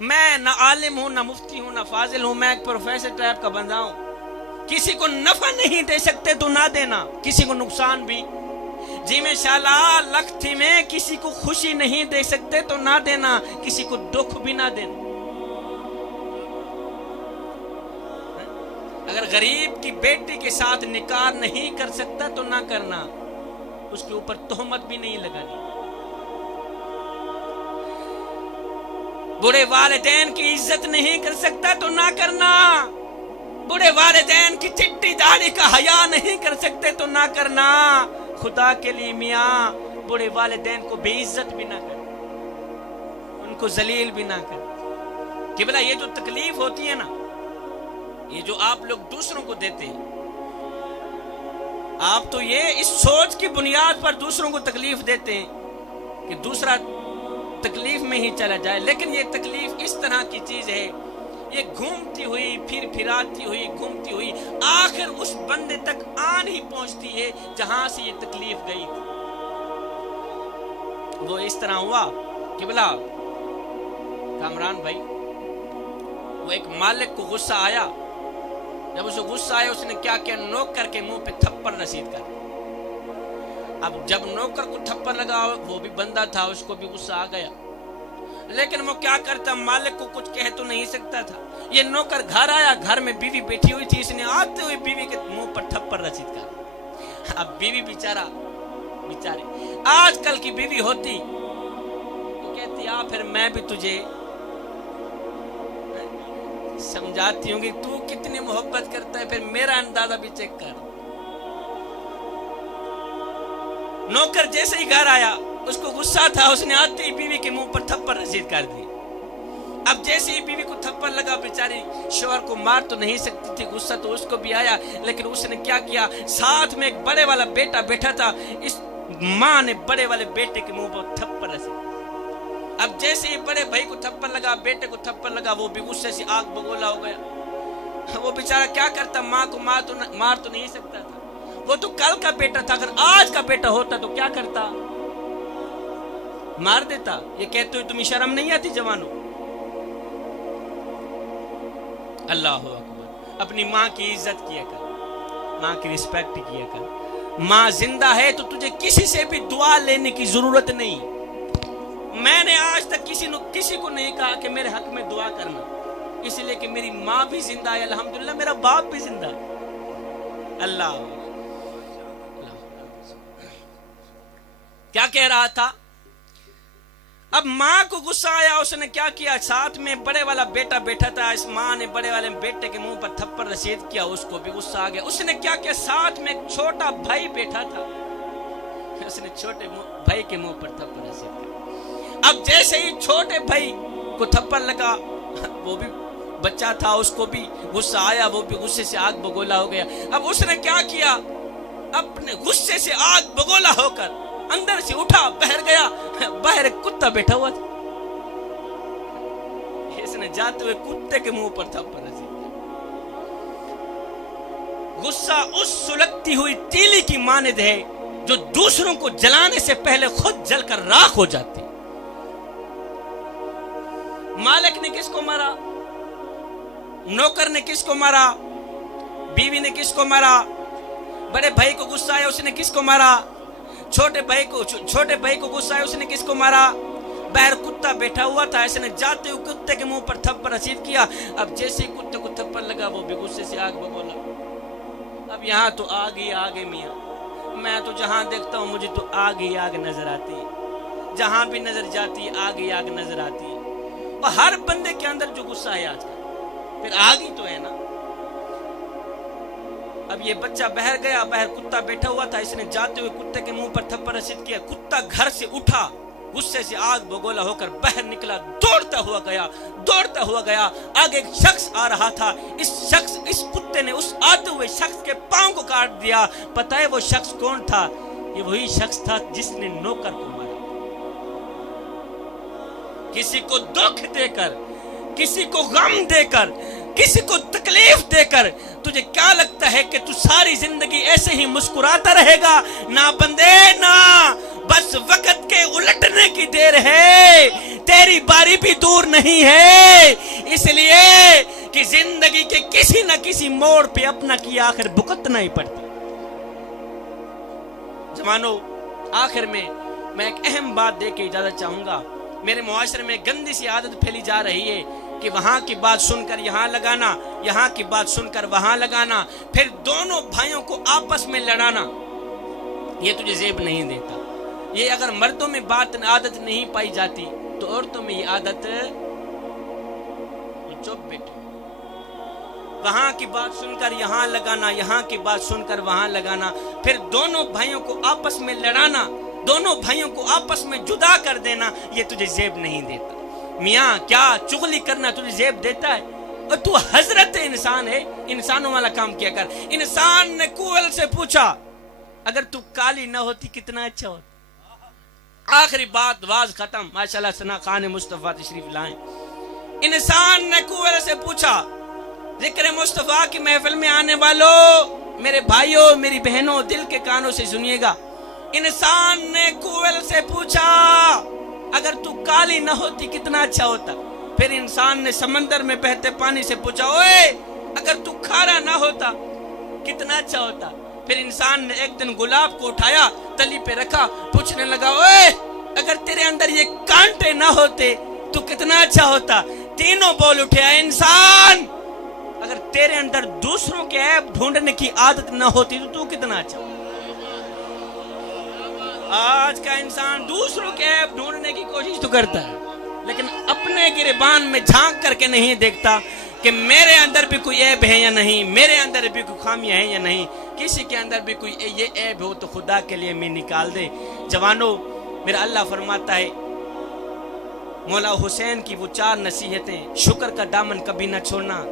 میں نہ عالم ہوں، نہ مفتی ہوں، نہ فاضل ہوں، میں ایک پروفیسر ٹائپ کا بندہ ہوں۔ کسی کو نفع نہیں دے سکتے تو نہ دینا، کسی کو نقصان بھی جی میں شالا لکھتی میں کسی کو خوشی نہیں دے سکتے تو نہ دینا، کسی کو دکھ بھی نہ دینا۔ اگر غریب کی بیٹی کے ساتھ نکاح نہیں کر سکتا تو نہ کرنا، اس کے اوپر تہمت بھی نہیں لگانی۔ بڑے والدین کی عزت نہیں کر سکتا تو نہ کرنا، بڑے والدین کی چٹی داڑھی کا حیا نہیں کر سکتے تو نہ کرنا۔ خدا کے لیے میاں بڑے والدین کو بے عزت بھی نہ کر، ان کو ذلیل بھی نہ کر۔ کہ بلا یہ جو تکلیف ہوتی ہے نا، یہ جو آپ لوگ دوسروں کو دیتے ہیں، آپ تو یہ اس سوچ کی بنیاد پر دوسروں کو تکلیف دیتے ہیں کہ دوسرا تکلیف میں ہی چلا جائے، لیکن یہ تکلیف اس طرح کی چیز ہے، یہ گھومتی ہوئی پھر پھراتی ہوئی گھومتی ہوئی آخر اس بندے تک آن ہی پہنچتی ہے جہاں سے یہ تکلیف گئی تھی۔ وہ اس طرح ہوا کہ بلا کامران بھائی، وہ ایک مالک کو غصہ آیا، جب اسے غصہ آیا اس نے کیا کیا، نوکر کے منہ پہ تھپڑ رسید کر۔ اب جب نوکر کو تھپڑ لگا، وہ بھی بندہ تھا، اس کو بھی غصہ آ گیا، لیکن وہ کیا کرتا، مالک کو کچھ کہہ تو نہیں سکتا تھا۔ یہ نوکر گھر آیا، گھر میں بیوی بیٹھی ہوئی تھی، اس نے آتے ہوئے بیوی کے منہ پر تھپڑ رسید کر۔ اب بیوی بیچارے آج کل کی بیوی ہوتی وہ کہتی پھر میں بھی تجھے سمجھاتی ہوں گی تو کتنی محبت کرتا ہے، پھر میرا اندازہ بھی چیک کر۔ نوکر جیسے ہی گھر آیا، اس کو غصہ تھا، اس نے آتے ہی بیوی کے منہ پر تھپڑ رسید کر دی۔ اب جیسے ہی بیوی کو تھپڑ لگا، بیچاری شوہر کو مار تو نہیں سکتی تھی، غصہ تو اس کو بھی آیا، لیکن اس نے کیا کیا، ساتھ میں ایک بڑے والا بیٹا بیٹھا تھا، اس ماں نے بڑے والے بیٹے کے منہ پر تھپڑ رسید۔ اب جیسے ہی بڑے بھائی کو تھپڑ لگا، بیٹے کو تھپڑ لگا، وہ بھی غصے سے آگ بگولا ہو گیا۔ وہ بیچارہ کیا کرتا، ماں کو مار تو نہیں سکتا تھا، وہ تو کل کا بیٹا تھا، اگر آج کا بیٹا ہوتا تو کیا کرتا، مار دیتا۔ یہ کہتے ہوئے تمہیں شرم نہیں آتی جوانوں؟ اللہ اکبر، اپنی ماں کی عزت کیا کر، ماں کی رسپیکٹ کیا کر۔ ماں زندہ ہے تو تجھے کسی سے بھی دعا لینے کی ضرورت نہیں۔ میں نے آج تک کسی کو نہیں کہا کہ میرے حق میں دعا کرنا، اس لیے کہ میری ماں بھی زندہ ہے، الحمدللہ میرا باپ بھی زندہ ہے۔ اللہ کیا کہہ رہا تھا، اب ماں کو غصہ آیا، اس نے کیا کیا، ساتھ میں بڑے والا بیٹا بیٹھا تھا، اس ماں نے بڑے والے بیٹے کے منہ پر تھپڑ رسید کیا، اس کو بھی غصہ آ گیا۔ اس نے کیا کیا، ساتھ میں ایک چھوٹا بھائی بیٹھا تھا، اس نے چھوٹے بھائی کے منہ پر تھپڑ رسید کیا۔ اب جیسے ہی چھوٹے بھائی کو تھپڑ لگا، وہ بھی بچہ تھا، اس کو بھی غصہ آیا، وہ بھی غصے سے آگ بگولا ہو گیا۔ اب اس نے کیا کیا، اپنے غصے سے آگ بگولا ہو کر اندر سے اٹھا، باہر گیا، باہر ایک کتا بیٹھا ہوا تھا، اس نے جاتے ہوئے کتے کے منہ پر تھپڑ رسید کیا۔ غصہ اس سلگتی ہوئی تیلی کی مانند ہے جو دوسروں کو جلانے سے پہلے خود جل کر راکھ ہو جاتی۔ مالک نے کس کو مارا، نوکر نے کس کو مارا، بیوی نے کس کو مارا، بڑے بھائی کو غصہ آیا اس نے کس کو مارا، چھوٹے بھائی کو غصہ آیا اس نے کس کو مارا، باہر کتا بیٹھا ہوا تھا، اس نے جاتے ہوئے کتے کے منہ پر تھپڑ رسید کیا۔ اب جیسے ہی کتے کو تھپڑ لگا، وہ بھی غصے سے آگ بگولا۔ اب یہاں تو آگ ہی آگ ہے میاں، میں تو جہاں دیکھتا ہوں مجھے تو آگ ہی آگ نظر آتی ہے، جہاں بھی نظر جاتی ہے آگ ہی آگ نظر آتی ہے۔ اور ہر بندے کے اندر جو غصہ ہے آج کل، پھر آگ ہی تو ہے نا۔ اب یہ بچہ باہر گیا، باہر کتا بیٹھا ہوا تھا، اس نے جاتے ہوئے کتے کے منہ پر تھپڑ رسید کیا، کتا گھر سے اٹھا، غصے سے آگ بگولا ہو کر باہر نکلا، دوڑتا ہوا گیا، آگے ایک شخص آ رہا تھا، اس کتے نے اس آتے ہوئے شخص کے پاؤں کو کاٹ دیا۔ پتہ ہے وہ شخص کون تھا؟ یہ وہی شخص تھا جس نے نوکر کو مارا۔ کسی کو دکھ دے کر، کسی کو غم دے کر، کسی کو تکلیف دے کر تجھے کیا لگتا ہے کہ تو ساری زندگی ایسے ہی مسکراتا رہے گا؟ نہ بندے، نہ، بس وقت کے الٹنے کی دیر ہے۔ تیری باری بھی دور نہیں ہے، اس لیے کہ زندگی کے کسی نہ کسی موڑ پہ اپنا کی آخر بھگتنا ہی پڑتی۔ جوانو، آخر میں ایک اہم بات دے کے اجازت چاہوں گا۔ میرے معاشرے میں گندی سی عادت پھیلی جا رہی ہے کہ وہاں کی بات سن کر یہاں لگانا، یہاں کی بات سن کر وہاں لگانا، پھر دونوں بھائیوں کو آپس میں لڑانا۔ یہ تجھے زیب نہیں دیتا۔ یہ اگر مردوں میں عادت نہیں پائی جاتی تو عورتوں میں یہ عادت، چپ بیٹھے، وہاں کی بات سن کر یہاں لگانا، یہاں کی بات سن کر وہاں لگانا، پھر دونوں بھائیوں کو آپس میں لڑانا، دونوں بھائیوں کو آپس میں جدا کر دینا، یہ تجھے زیب نہیں دیتا۔ میاں کیا چغلی کرنا تجھے زیب دیتا ہے؟ اور تو حضرت انسان ہے، انسانوں والا کام کیا کر۔ انسان نے کوئل سے پوچھا اگر تو کالی نہ ہوتی کتنا اچھا ہوتا۔ آخری بات، واز ختم۔ ماشاءاللہ ثنا خان مصطفیٰ تشریف لائیں۔ انسان نے کوئل سے پوچھا، ذکر مصطفیٰ کی محفل میں آنے والوں، میرے بھائیوں، میری بہنوں، دل کے کانوں سے سنیے گا۔ انسان نے کوئل سے پوچھا اگر تو کالی نہ ہوتی کتنا اچھا ہوتا۔ پھر انسان نے سمندر میں بہتے پانی سے پوچھا، اوے اگر تو کھارا نہ ہوتا کتنا اچھا ہوتا۔ پھر انسان نے ایک دن گلاب کو اٹھایا، تلی پہ رکھا، پوچھنے لگا، اوے اگر تیرے اندر یہ کانٹے نہ ہوتے تو کتنا اچھا ہوتا۔ تینوں بول اٹھے، انسان اگر تیرے اندر دوسروں کے عیب ڈھونڈنے کی عادت نہ ہوتی تو کتنا اچھا ہوتا۔ آج کا انسان دوسروں کے عیب ڈھونڈنے کی کوشش تو کرتا ہے، لیکن اپنے گریبان میں جھانک کر کے نہیں دیکھتا کہ میرے اندر بھی کوئی عیب ہے یا نہیں، میرے اندر بھی کوئی خامیاں ہیں یا نہیں۔ کسی کے اندر بھی کوئی یہ عیب ہو تو خدا کے لیے میں نکال دے۔ جوانوں، میرا اللہ فرماتا ہے، مولا حسین کی وہ 4 نصیحتیں، شکر کا دامن کبھی نہ چھوڑنا،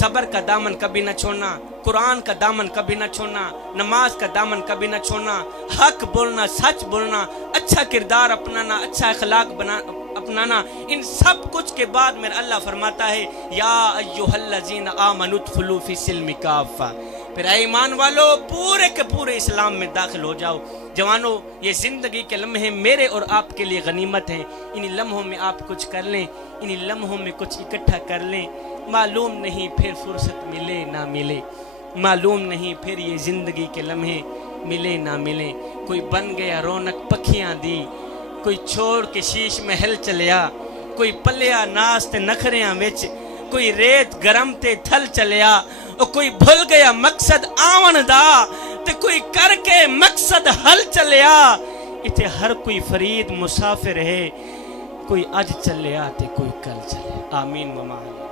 صبر کا دامن کبھی نہ چھوڑنا، قرآن کا دامن کبھی نہ چھوڑنا، نماز کا دامن کبھی نہ چھوڑنا، حق بولنا، سچ بولنا، اچھا کردار اپنانا، اچھا اخلاق اپنانا۔ ان سب کچھ کے بعد میرا اللہ فرماتا ہے، یا ایھا الذین آمنوا ادخلوا فی السلم کافہ، پھر اے ایمان والو پورے کے پورے اسلام میں داخل ہو جاؤ۔ جوانوں، یہ زندگی کے لمحے میرے اور آپ کے لیے غنیمت ہیں۔ ان لمحوں میں آپ کچھ کر لیں، ان لمحوں میں کچھ اکٹھا کر لیں، معلوم نہیں پھر فرصت ملے نہ ملے، معلوم نہیں پھر یہ زندگی کے لمحے ملے نہ ملے۔ کوئی بن گیا رونق پکھیاں دی، کوئی چھوڑ کے شیش محل چلیا، کوئی پلیا ناس تے نخریاں وچ، کوئی ریت گرم تے تھل چلیا، اور کوئی بھول گیا مقصد آون دا تے کوئی کر کے مقصد حل چلیا۔ اتھے ہر کوئی فرید مسافر ہے، کوئی اج چلیا تے کوئی کل چلے۔ آمین و آمین۔